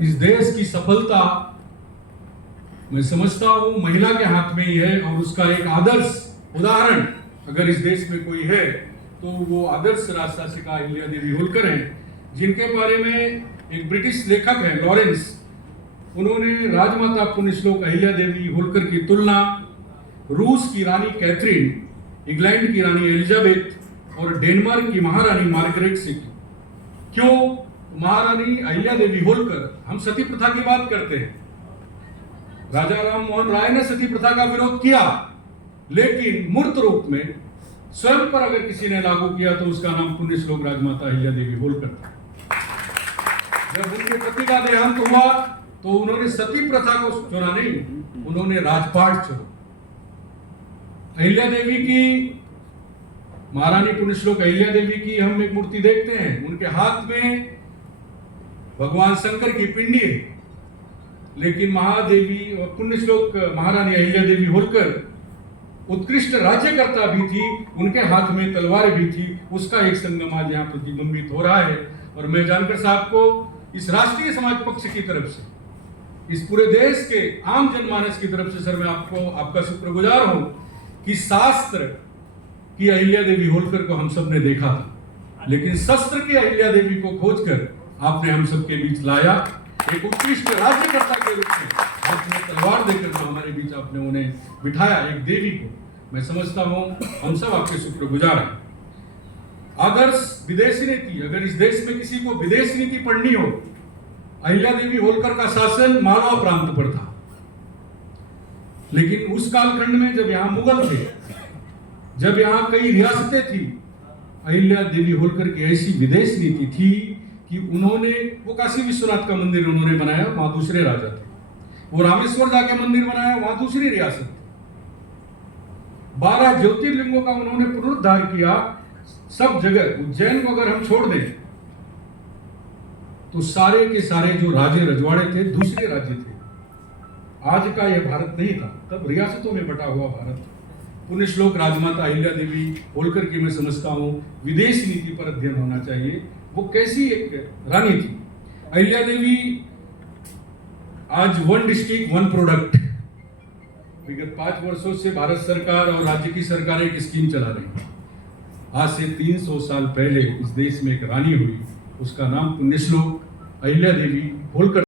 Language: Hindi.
इस देश की सफलता मैं समझता हूं महिला के हाथ में ही है, और उसका एक आदर्श उदाहरण अगर इस देश में कोई है तो वो आदर्श राजशासिका अहिल्या देवी होलकर हैं, जिनके बारे में एक ब्रिटिश लेखक है लॉरेंस, उन्होंने राजमाता पुण्यश्लोक अहिल्या देवी होलकर की तुलना रूस की रानी कैथरीन, इंग्लैंड की रानी एलिजाबेथ और डेनमार्क की महारानी मार्गरेट से की। क्यों? महारानी अहिल्या देवी होलकर, हम सती प्रथा की बात करते हैं, राजा राम मोहन राय ने सती प्रथा का विरोध किया, लेकिन मूर्त रूप में स्वयं पर अगर किसी ने लागू किया तो उसका नाम पुण्यश्लोक राजमाता अहिल्या देवी होलकर था। जब उनके पति का देहांत हुआ तो उन्होंने सती प्रथा को चुना नहीं, उन्होंने राजपाट चुना। अहिल्या देवी की, महारानी पुण्यश्लोक अहिल्या देवी की हम एक मूर्ति देखते हैं, उनके हाथ में भगवान शंकर की पिंडी है, लेकिन महादेवी और पुण्यश्लोक महारानी अहिल्या देवी होलकर उत्कृष्ट राज्यकर्ता भी थी, उनके हाथ में तलवार भी थी। उसका एक संगम आज यहाँ प्रतिबिंबित हो रहा है। और मैं जानकर साहब को इस राष्ट्रीय समाज पक्ष की तरफ से, इस पूरे देश के आम जनमानस की तरफ से सर मैं आपका शुक्रगुजार हूं कि शास्त्र की अहिल्या देवी होलकर को हम सब ने देखा था, लेकिन शस्त्र की अहिल्या देवी को खोजकर आपने हम सबके बीच लाया। एक उत्कृष्ट राज्यकर्ता के रूप में हाथ में तलवार देकर जो हमारे बीच आपने उन्हें बिठाया, एक देवी को, मैं समझता हूं हम सब आपके शुक्रगुजार हैं। आदर्श विदेशी नीति, अगर इस देश में किसी को विदेश नीति पढ़नी हो, अहिल्या देवी होलकर का शासन मालवा प्रांत पर था, लेकिन उस कालखंड में जब यहाँ मुगल थे, जब यहाँ कई रियासतें थी, अहिल्या देवी होलकर की ऐसी विदेश नीति थी कि उन्होंने, वो काशी विश्वनाथ का मंदिर उन्होंने बनाया, वहां दूसरे राजा थे, वो रामेश्वर जाके मंदिर बनाया, वहां दूसरी रियासत थी, 12 ज्योतिर्लिंगों का उन्होंने पुनरुद्धार किया सब जगह। उज्जैन को अगर हम छोड़ दें तो सारे के सारे जो राजे रजवाड़े थे दूसरे राज्य थे, आज का यह भारत नहीं था, तब रियासतों में बटा हुआ भारत। पुण्यश्लोक राजमाता अहिल्या देवी होलकर की मैं समझता हूं विदेश नीति पर अध्ययन होना चाहिए। वो कैसी एक रानी थी अहिल्या देवी। आज 1 डिस्ट्रिक्ट 1 प्रोडक्ट, विगत 5 वर्षों से भारत सरकार और राज्य की सरकार एक स्कीम चला रही है। आज से 300 साल पहले इस देश में एक रानी हुई, उसका नाम पुण्यश्लोक अहिल्या देवी होलकर